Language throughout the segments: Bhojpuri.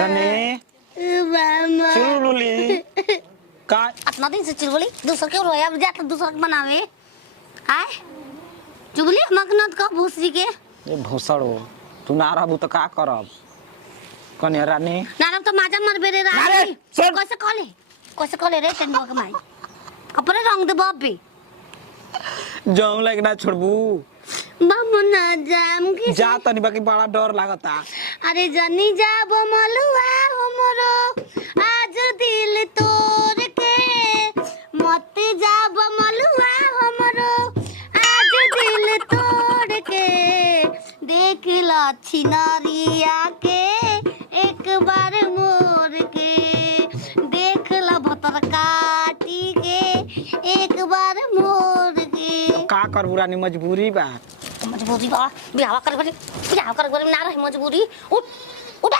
रने मामा चुलबुली का अपना दिन से चुलबुली दूसरा के रोया जाता दूसरा के बनावे आए चुलबुली मगनत का भूसी के ये भूसड़ो तू ना रहबू तो का करब कने रानी नारम तो माजा मर बेरे रानी कैसे कॉले रे तेन बग माई कपड़े रंग दे बॉबी जाऊं लाइक ना छोड़बू मामा ना जाम की जा तनी बाकी बड़ा डर लागता अरे जनी जाब मलुआ हमरो आज दिल तोड़ के मत जाब मलुआ हमरो आज दिल तोड़ के देख ला छिनारिया के एक बार मोर के देख ला भतर काटी के एक बार मोर के का करबू रानी मजबूरी बा मजबूरी बा बियाह कर ना रही मजबूरी उठ उठ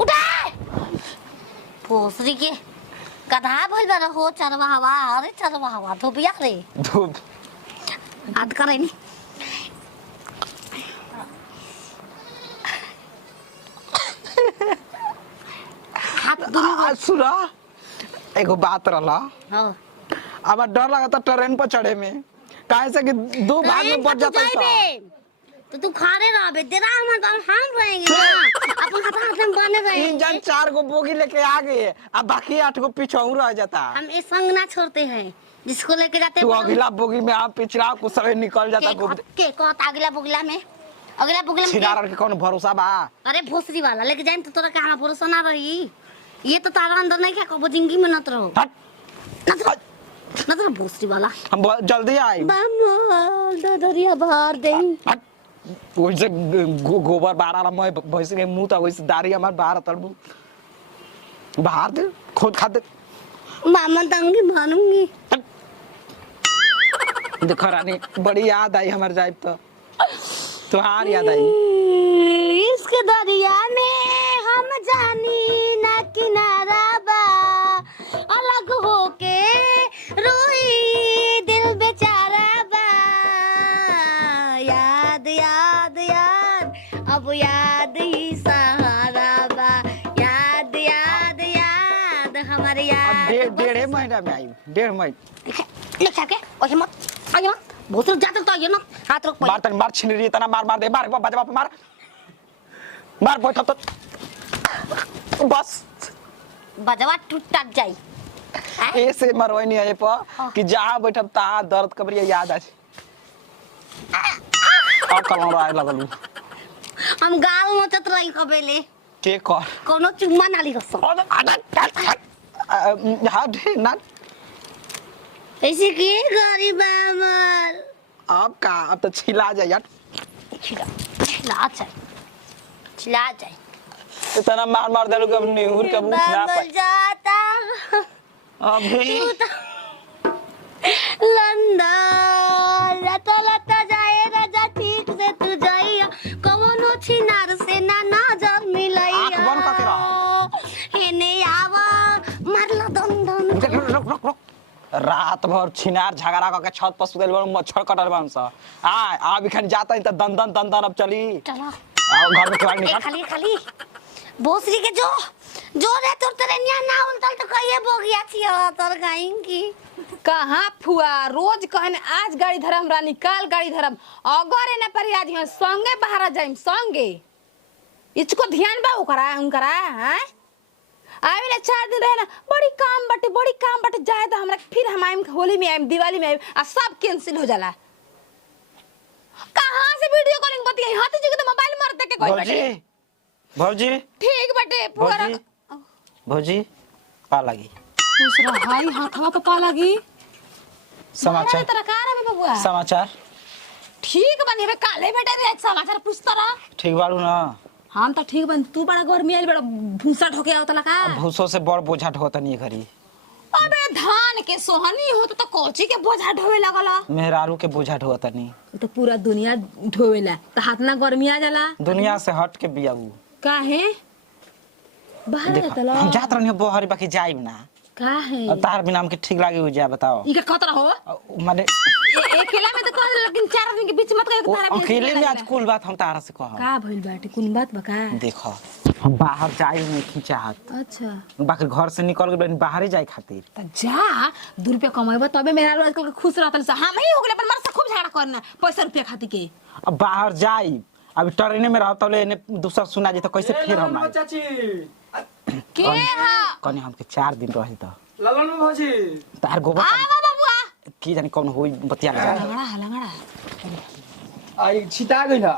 उठ पोसरी के गधा भइल बा हो चरवा हवा अरे चरवा हवा धोबिया रे धूप आद करे नी हाथ दुनु सुना एगो बात रहला हां अब डर लगता ट्रेन पर चढ़े में काहे से कि दो भाग में बढ़ जाता है तो तू खारे रहबे तेरा हम रहेंगे ना अपन हाथ में बने रहेंगे इंजन 4 गो बोगी लेके आ गए अब बाकी 8 गो पीछे रह जाता हम ये संग ना छोड़ते हैं जिसको लेके जाते तू अगला बोगी में आप पिछला कुछ समय निकल जाता के कहत अगला बोगला में अगला बोगला में सिनार के कौन भरोसा बा अरे भोसरी वाला लेके जाए तो तोरा कहां भरोसा ना रही ये तो तारा अंदर नहीं क्या कबो जिंदगी में नत रहो नत भोसरी वाला हम जल्दी आए दरिया बाहर दे वैसे गोबर बाहर मैं भैंस के मुंह था वैसे दाढ़ी हमार बाहर तड़बू बाहर दे खुद खा दे मामा तंगी मानूंगी देखो रानी बड़ी याद आई हमार जाए तो तुहार याद आई इसके दरिया में हम जानी ना किनारा बा अलग होके रोई दिल बेचारा बा याद याद याद अब याद ही सहारा बा याद याद याद हमारे याद डेढ़ महीना में आई 1.5 महीना लिखा के ओहे मत आगे मत बहुत रुक जाते तो ये ना हाथ रोक मार छिन रही तना मार दे मार बजा मार बैठ तो बस बजवा टूट जाई ऐसे मरवाई नहीं है पर कि जहां बैठब ता दर्द कबरिया याद आ और कलम राय लगलू हम गाल नोचत रही कबेले के कर कोनो चुम्मा नाली रसो हां दे ना ऐसे की गरीब अमर अब का अब तो छिला जाए यार छिला जाए इतना मार देलू कब निहुर कब उठ ना पाए जाता अभी लंदन लता जाए राजा ठीक से तू जाइया कौनो छिनार से ना नजर मिलैया आंख बंद करके रह हेने आवा मारला दन रुक रात भर छिनार झगड़ा करके छत पर सुतल बन मच्छर कटल बन सा आ बिखन जाता है त दन अब चली चलो आओ घर में केवाड़ निकाल खाली भोसरी के जो रे तोर तरनिया ना उनतल तो कहिए बोगिया छियो तोर गाइन की कहां फुआ रोज कहन आज गाड़ी धरम रानी काल गाड़ी धरम अगरे न पर आज हम संगे बाहर जाइम संगे इसको ध्यान बा उनकरा हैं आवे ना 4 दिन रहना बड़ी काम बटे जाए तो हमरा फिर हम आइम होली में आइम दिवाली में आइम आ सब कैंसिल हो जाला कहां से वीडियो कॉलिंग बतियाई हाथ जी के तो मोबाइल मार दे के कोई बटे भौजी ठीक बटे पूरा भौजी पा लगी दूसरा हाई हाथवा पे पा लगी समाचार तेरा कार है बबुआ समाचार ठीक बनी बे काले बेटे रे समाचार पूछता रहा ठीक बाड़ू ना हम तो ठीक बन तू बड़ा गर्मी आइल बड़ा भूसा ढोके आवतला का भूसो से बड़ बोझा ढोता नहीं घरी अबे धान के सोहनी होत तो कोची के बोझा ढोवे लगला मेहरारू के बोझा ढोता नहीं तो पूरा दुनिया ढोवेला तो हाथ ना गर्मी आ जाला दुनिया से हट के बियाऊ काहे बाहर देखा जातला हम जात रहनी बहरी बाकी जाइब ना का है तार बिना हमके ठीक लागे हो जाए बताओ ई का खतरा हो माने अकेला में तो कह लेकिन चार आदमी के बीच मत कह तारा भी अकेले में आज कुल बात हम तारा से कह का भइल बाटे कौन बात बका देखो हम बाहर जाए नहीं खिंचाहत अच्छा बाकी घर से निकल के बाहर ही जाए खातिर त जा 2 रुपया कमाइबा तबे मेरा रोज आजकल खुश रहतन से हम ही हो गेले पर मर से खूब झगड़ा करना पैसा रुपया खातिर के अब बाहर जाई अभी ट्रेन में रहो तले ने दूसरा सुना जे तो कैसे फिर हम आए चाची के हां कने हमके 4 दिन रही त ललन भौजी तार गोबर आ बाबूआ की जानी कौन होई बतिया जा लंगड़ा आई छिटा गइल ह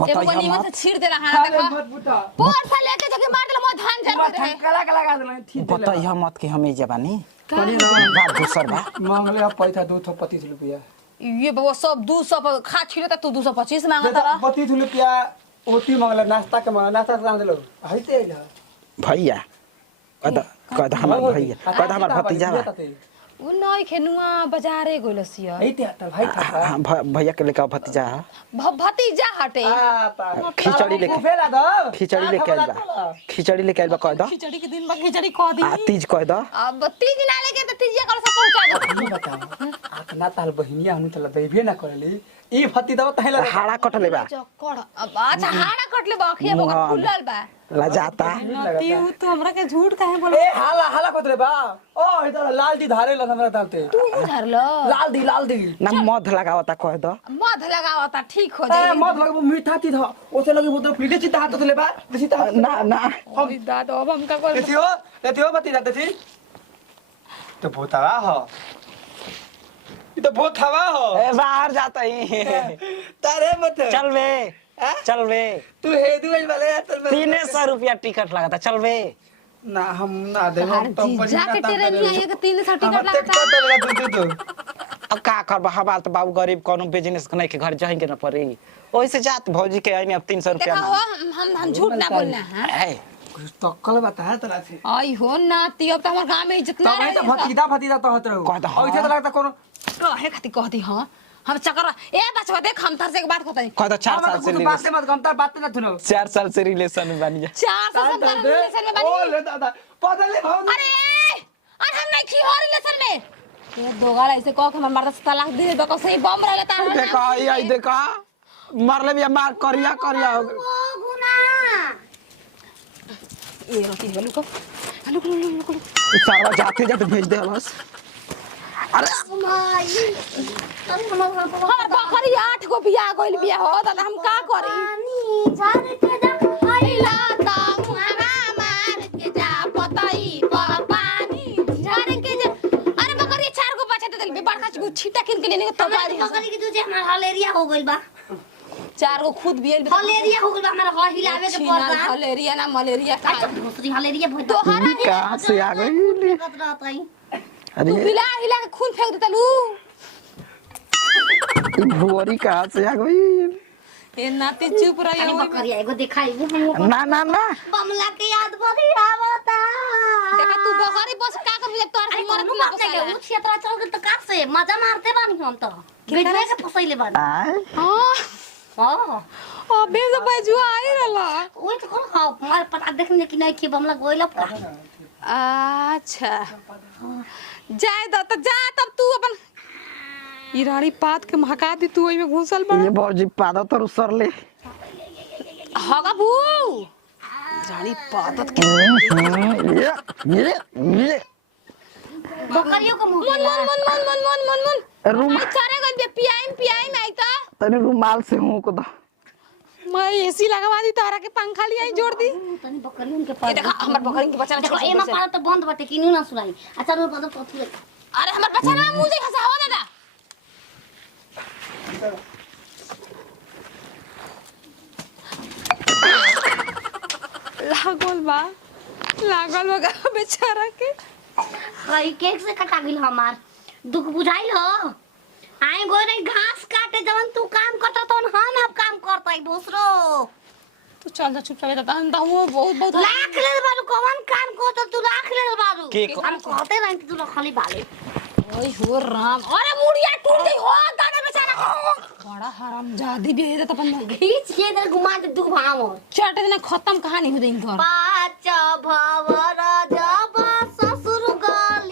बताई एगो नीमन हम से छीड़ दे रहा खाले देखो मत बुता पोर से लेके जके मार देला मोय धान जल रहे कला कला लगा देला थी बताई हम मत के हमें जबानी कनी ना बात दूसर बा मांगले पैसा 225 रुपया ये बाबा सब 200 खा छिड़े त तू 225 मांगत रहा 25 रुपया ओती मांगले नाश्ता के मांगले नाश्ता दाम देलो हईते आइल भैया कद हमार भैया कद हमार भतीजा बा उ नई खेनुआ बाजारे गइलसिया हईते आता भाई खा भैया के लेके भतीजा भतीजा हटे खिचड़ी लेके फेला दो खिचड़ी लेके आइल बा खिचड़ी लेके आइल बा कह द खिचड़ी के दिन बा खिचड़ी कह दी आ तीज कह द अब तीज ना लेके त तीजिया कल से पहुंचा दे ये बताओ आतना ताल बहिनिया हनु तला दैबे ना करली ई फती दवा तहेला हाड़ा कटले बा चक्कर अब अच्छा हाड़ा कटले बा अखिया बगल फुलल बा लजाता नती उ तो हमरा के झूठ काहे बोल ए हाला हाला कोतरे बा ओ इधर लाल दी धारे ला हमरा तालते तू बुझरलो लाल दी ना मध लगावता कह द मध लगावता ठीक हो ए जाई मत लगबो मीठा ती ध ओसे लगे बोतल फ्रीडे चिता हाथ तले बा चिता ना ना अभी दाद अब हम का कर देखियो बती जाते थी तो भूतावा हो ये तो भूतावा हो ए बाहर जाता ही तारे मत चल बे चल बे तू हेदू गइल वाले चल 300 रुपया टिकट लगाता चल बे ना हम ना देबो हर जीजा के ट्रेन में एक 300 टिकट लगता लगता तू अब का करबा हमार तो बाबू गरीब कोनो बिजनेस नहीं के घर जाए के ना पड़ी ओइसे जात भौजी के आइने अब 300 रुपया देखा हो हम झूठ ना बोलना हां है कुछ तो कल बता तला से आई हो ना ती अब तो हमर गांव में इज्जत ना तो तो भतीजा तो होत रहू कह दो, हाँ। ऐसे तो लगता कोनो कहे खाती कहती हां हम चक्कर ए बचवा देख हम तार से एक बात कहते कह दो 4 साल से बात से मत गमता बात ना सुनो 4 साल से रिलेशन में बनी जा 400 से रिलेशन में ओ बनी ले दादा पदले भाव अरे और हम नहीं खी हो रिलेशन में ये दो गाल ऐसे कह के हमर मर्द से तलाक दे दो को सही बम रहला तार देखा आई देखा मरले भी मार करिया करिया हो गइल। ओ गुना ए रोटी हेलु को हेलु सारा जाते जाते भेज दे बस अरे माई अरे हमर हमर बकरी 8 गो बियाह गइल बियाह हो दादा हम का करी पानी झारे के जा आइला ता मुहावा मार के जा पतई पानी झारे के जा अरे बकरी 4 गो बचा दे दिल बड़का चु छीटा किन के लेने तो बारी बकरी के तुझे हमार हलेरिया हो गइल बा 4 गो खुद बियल हलेरिया हो गइल बा हमार ह हिलावे के पड़ रहा मलेरिया ना मलेरिया का अच्छा दूसरी हलेरिया भइल तो हरा कहां से आ गई कत रहतई अरे तू हिला हिला के खून फेंक देता लू ये भुवरी कहां से आ गई ए नाती चुप रही अरे बकरिया एगो दिखाई वो ना ना ना बमला के याद बड़ी आवता देखा तू बकरी बस का कर जब तोर अरे मरत कोनो ना बात नहीं बसाला उ क्षेत्र चल गइल त का से मजा मारते बानी हम त बेजवे के फसैले बानी आय हां हां अबे तो बजुआ आई रहला ओइ त कोन हां मार पता देखने कि नहीं कि बमला गोइला का अच्छा जाए दो तो जा तब तू अपन इराड़ी पात के महका दी तू ओइ में घुसल बा ये भौजी पादो तो उसर ले हगा बू जानी पातत के ये बकरियों को मुंह मन रूम चारे गन पियाई में आई ता तने रुमाल से हूं को दा मैं एसी लगवा दी तारा के पंखा लिया जोड़ दी तनी बकरियों के ये पास देखा हमर बकरी के बच्चा देखो एमा पार तो बंद बाटे किनु ना सुनाई अच्छा रो पता पथु अरे हमर बच्चा ना मुंह से हंसावा दादा लागल बा बेचारा के हई केक से कटा गेल हमार दुख बुझाइल हो आए गो रे घास काटे जवन तू काम करत तो हम अब काम करतई दूसरो तू चल जा चुपचाप दादा हम तो बहुत लाख ले बारू कौन काम को तो तू लाख ले बारू के हम कहते रही तू खाली बाले ओए हो राम अरे मुड़िया टूट गई हो दादा बेचारा बड़ा हरामजादी भी है तो अपन खींच के इधर घुमा दे तू भाव चट दिन खत्म कहानी हो देंगे घर पाँच भवर जब ससुर गल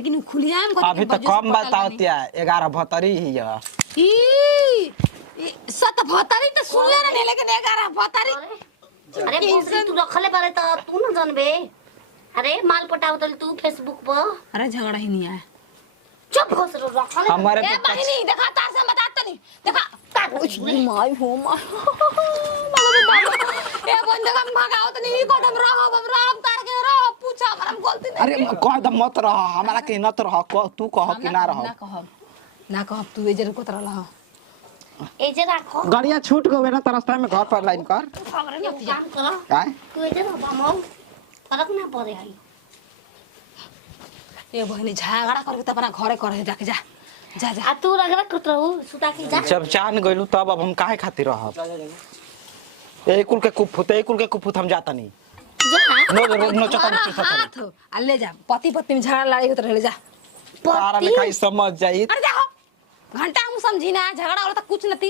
लेकिन उ खुलियाम को अभी तो कम बताती है 11 ही है। सत भतरी तो सुन ले ना लेकिन 11 भतरी अरे भोसरी तू रखले बारे तो तू न जानबे। अरे माल पटाव तू फेसबुक पर। अरे झगड़ा ही नहीं है। चुप भोसरो रखले हमारे ए बहिनी देखा तार से बताता नहीं देखा माय हो माय ए बंदे का भगाओ तो नहीं कदम रहो तार के रहो पूछा हमरा गलती नहीं। अरे कह द मत रह हमारा के न रह तू कह कि ना रह ना कहब तू एजर को तरह रह ए जे राखो गाड़िया छूट गए ना रास्ता में घर पर लाइन कर ये काम करो काय तू ए जे बामो फरक ना पड़े आई। ए बहिनी झगड़ा करके त अपना घरे करे जाके जा जा जा आ तू रगड़ा कतरहु सुता के जा। जब जान गइलू तब अब हम काहे खातिर रहब। ए कुल के कुफुत हम जाता नहीं नो चता हाथ आ ले जा पति पत्नी में झगड़ा लड़ाई होत रहे जा तारा में खाई समझ जाई। अरे जा घंटा हम समझी ना झगड़ा वाला तो कुछ नहीं